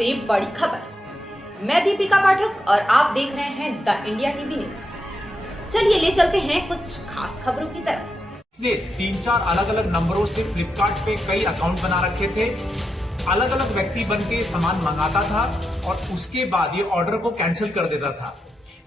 सबसे बड़ी खबर। मैं दीपिका पाठक और आप देख रहे हैं द इंडिया टीवी न्यूज। चलिए ले चलते हैं कुछ खास खबरों की तरफ। ने 3-4 अलग अलग नंबरों से फ्लिपकार्ट पे कई अकाउंट बना रखे थे। अलग अलग व्यक्ति बन के सामान मंगाता था और उसके बाद ये ऑर्डर को कैंसिल कर देता था।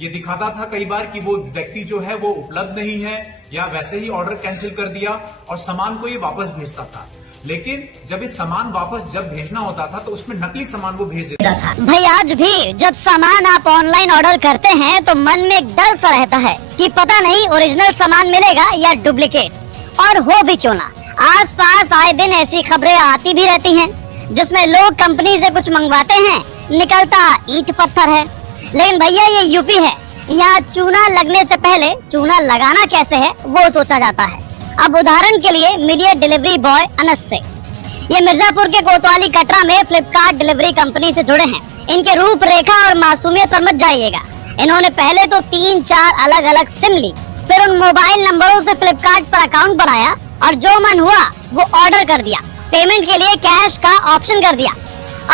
ये दिखाता था कई बार कि वो व्यक्ति जो है वो उपलब्ध नहीं है या वैसे ही ऑर्डर कैंसिल कर दिया और सामान को ये वापस भेजता था। लेकिन जब ये सामान वापस जब भेजना होता था तो उसमें नकली सामान वो भेज देता था। भाई आज भी जब सामान आप ऑनलाइन ऑर्डर करते हैं तो मन में एक डर सा रहता है कि पता नहीं ओरिजिनल सामान मिलेगा या डुप्लीकेट, और हो भी क्यों ना। आसपास आए दिन ऐसी खबरें आती भी रहती हैं जिसमें लोग कंपनी से कुछ मंगवाते हैं, निकलता ईंट पत्थर है। लेकिन भैया ये यूपी है, यहाँ चूना लगने से पहले चूना लगाना कैसे है वो सोचा जाता है। अब उदाहरण के लिए मिलिए डिलीवरी बॉय अनस से। ये मिर्जापुर के कोतवाली कटरा में फ्लिपकार्ट डिलीवरी कंपनी से जुड़े हैं। इनके रूपरेखा और मासूमियत पर मत जाइएगा। इन्होंने पहले तो 3-4 अलग अलग सिम ली, फिर उन मोबाइल नंबरों से फ्लिपकार्ट पर अकाउंट बनाया और जो मन हुआ वो ऑर्डर कर दिया। पेमेंट के लिए कैश का ऑप्शन कर दिया।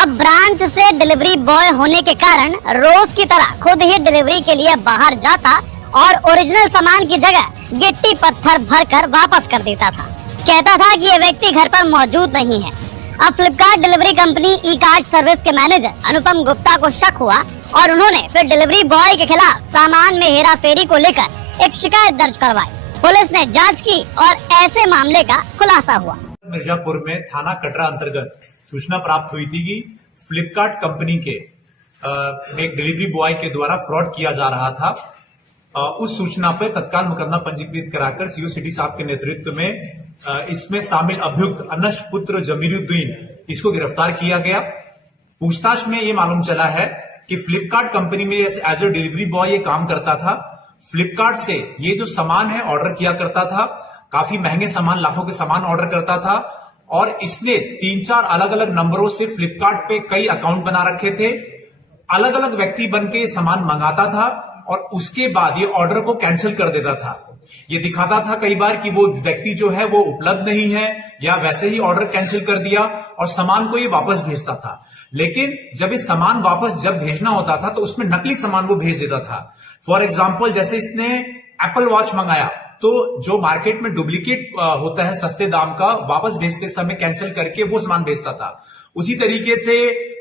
अब ब्रांच से डिलीवरी बॉय होने के कारण रोज की तरह खुद ही डिलीवरी के लिए बाहर जाता और ओरिजिनल सामान की जगह गिट्टी पत्थर भरकर वापस कर देता था। कहता था कि ये व्यक्ति घर पर मौजूद नहीं है। अब Flipkart delivery company e cart service के मैनेजर अनुपम गुप्ता को शक हुआ और उन्होंने फिर डिलीवरी बॉय के खिलाफ सामान में हेराफेरी को लेकर एक शिकायत दर्ज करवाई। पुलिस ने जांच की और ऐसे मामले का खुलासा हुआ। मिर्जापुर में थाना कटरा अंतर्गत सूचना प्राप्त हुई थी कि फ्लिपकार्ट कंपनी के एक डिलीवरी बॉय के द्वारा फ्रॉड किया जा रहा था। उस सूचना पर तत्काल मुकदमा पंजीकृत कराकर सीओ सिटी साहब के नेतृत्व में इसमें शामिल अभियुक्त अनस पुत्र जमीरुद्दीन इसको गिरफ्तार किया गया। पूछताछ में ये मालूम चला है कि फ्लिपकार्ट कंपनी में एज ए डिलीवरी बॉय ये काम करता था। फ्लिपकार्ट से ये जो सामान है ऑर्डर किया करता था, काफी महंगे सामान, लाखों के सामान ऑर्डर करता था और इसने 3-4 अलग अलग नंबरों से फ्लिपकार्ट पे कई अकाउंट बना रखे थे। अलग अलग व्यक्ति बन के सामान मंगाता था और उसके बाद ये ऑर्डर को कैंसिल कर देता था। ये दिखाता था कई बार कि वो व्यक्ति जो है वो उपलब्ध नहीं है या वैसे ही ऑर्डर कैंसिल कर दिया और सामान को ये वापस भेजता था। लेकिन जब ये सामान वापस जब भेजना होता था तो उसमें नकली सामान वो भेज देता था। फॉर एग्जाम्पल, जैसे इसने एप्पल वॉच मंगाया तो जो मार्केट में डुप्लीकेट होता है सस्ते दाम का, वापस भेजते समय कैंसिल करके वो सामान भेजता था। उसी तरीके से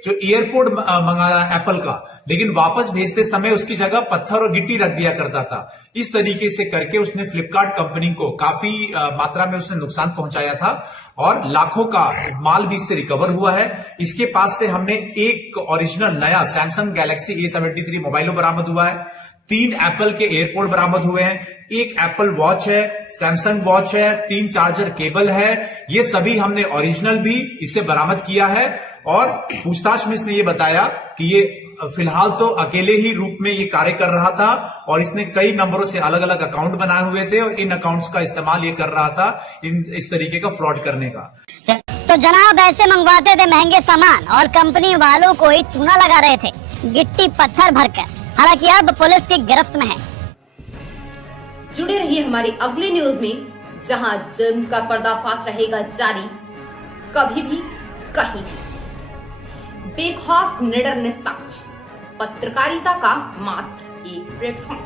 जो एयरपोर्ट मंगाया एप्पल का, लेकिन वापस भेजते समय उसकी जगह पत्थर और गिट्टी रख दिया करता था। इस तरीके से करके उसने फ्लिपकार्ट कंपनी को काफी मात्रा में उसने नुकसान पहुंचाया था और लाखों का माल भी इससे रिकवर हुआ है। इसके पास से हमने एक ओरिजिनल नया सैमसंग गैलेक्सी A73 मोबाइल बरामद हुआ है, 3 एप्पल के एयरपोर्ट बरामद हुए हैं, एक एप्पल वॉच है, सैमसंग वॉच है, 3 चार्जर केबल है। ये सभी हमने ओरिजिनल भी इससे बरामद किया है और पूछताछ में इसने ये बताया कि ये फिलहाल तो अकेले ही रूप में ये कार्य कर रहा था और इसने कई नंबरों से अलग अलग अकाउंट बनाए हुए थे और इन अकाउंट्स का इस्तेमाल ये कर रहा था इस तरीके का फ्रॉड करने का। तो जनाब ऐसे मंगवाते थे महंगे सामान और कंपनी वालों को ही चूना लगा रहे थे गिट्टी पत्थर भरकर। हालांकि अब पुलिस की गिरफ्त में है। जुड़े रहिए हमारी अगली न्यूज में, जहां जुर्म का पर्दाफाश रहेगा जारी, कभी भी कहीं भी। बेखौफ निडर निष्पक्ष पत्रकारिता का मात्र एक प्लेटफॉर्म।